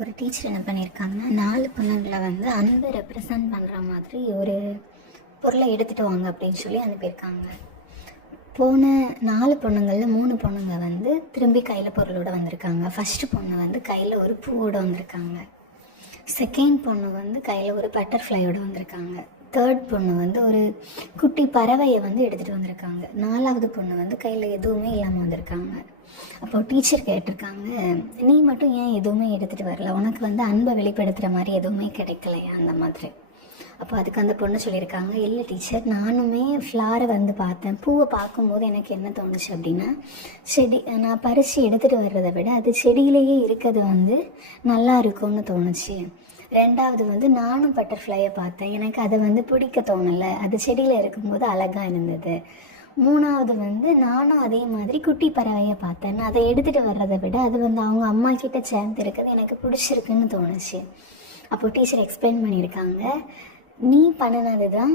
ஒரு டீச்சர் என்ன பண்ணியிருக்காங்க, 4 பொண்ணுங்களை வந்து அன்பை ரெப்ரசன்ட் பண்ணுற மாதிரி ஒரு பொருளை எடுத்துகிட்டு வாங்க அப்படின்னு சொல்லி அனுப்பியிருக்காங்க. போன 4 பொண்ணுங்களில் 3 பொண்ணுங்க வந்து திரும்பி கையில் பொருளோடு வந்திருக்காங்க. ஃபஸ்ட்டு பொண்ணு வந்து கையில் ஒரு பூவோடு வந்திருக்காங்க. செகண்ட் பொண்ணு வந்து கையில் ஒரு பட்டர்ஃப்ளையோடு வந்திருக்காங்க. தேர்ட் பொண்ணு வந்து ஒரு குட்டி பறவையை வந்து எடுத்துகிட்டு வந்திருக்காங்க. 4வது பொண்ணு வந்து கையில் எதுவுமே இல்லாமல் வந்திருக்காங்க. அப்போ டீச்சர் கேட்டிருக்காங்க, நீ மட்டும் ஏன் எதுவுமே எடுத்துகிட்டு வரல, உனக்கு வந்து அன்பை வெளிப்படுத்துகிற மாதிரி எதுவுமே கிடைக்கலையா அந்த மாதிரி. அப்போ அதுக்கு அந்த பொண்ணு சொல்லியிருக்காங்க, இல்லை டீச்சர், நானுமே ஃப்ளாரை வந்து பார்த்தேன். பூவை பார்க்கும்போது எனக்கு என்ன தோணுச்சு அப்படின்னா, செடி நான் பறித்து எடுத்துகிட்டு வர்றதை விட அது செடியிலேயே இருக்கிறது வந்து நல்லா இருக்கும்னு தோணுச்சு. 2வது வந்து நானும் பட்டர்ஃப்ளையை பார்த்தேன், எனக்கு அதை வந்து பிடிக்க தோணலை, அது செடியில் இருக்கும்போது அழகாக இருந்தது. 3வது வந்து நானும் அதே மாதிரி குட்டி பறவையை பார்த்தேன், நான் அதை எடுத்துகிட்டு வர்றதை விட அது வந்து அவங்க அம்மா கிட்ட சேர்ந்து இருக்கிறது எனக்கு பிடிச்சிருக்குன்னு தோணுச்சு. அப்போது டீச்சர் எக்ஸ்பிளைன் பண்ணியிருக்காங்க, நீ பண்ணினது தான்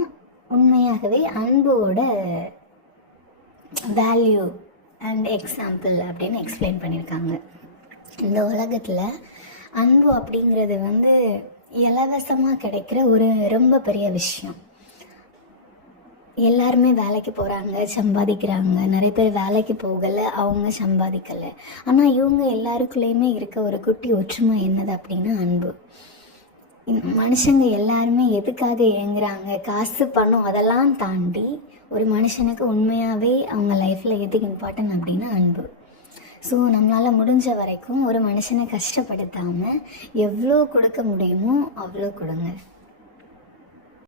உண்மையாகவே அன்போட வேல்யூ அண்ட் எக்ஸாம்பிள் அப்படின்னு எக்ஸ்பிளைன் பண்ணியிருக்காங்க. இந்த உலகத்தில் அன்பு அப்படிங்கிறது வந்து இலவசமாக கிடைக்கிற ஒரு ரொம்ப பெரிய விஷயம். எல்லாருமே வேலைக்கு போகிறாங்க, சம்பாதிக்கிறாங்க. நிறைய பேர் வேலைக்கு போகலை, அவங்க சம்பாதிக்கலை. ஆனால் இவங்க எல்லாருக்குள்ளேயுமே இருக்க ஒரு குட்டி ஒற்றுமை என்னது அப்படின்னா அன்பு. மனுஷங்க எல்லாருமே எதுக்காக இயங்குறாங்க, காசு பணம் அதெல்லாம் தாண்டி ஒரு மனுஷனுக்கு உண்மையாகவே அவங்க லைஃப்பில் எதுக்கு இம்பார்ட்டன்ட் அப்படின்னா அன்பு. ஸோ நம்மளால் முடிஞ்ச வரைக்கும் ஒரு மனுஷனை கஷ்டப்படுத்தாமல் எவ்வளோ கொடுக்க முடியுமோ அவ்வளோ கொடுங்க.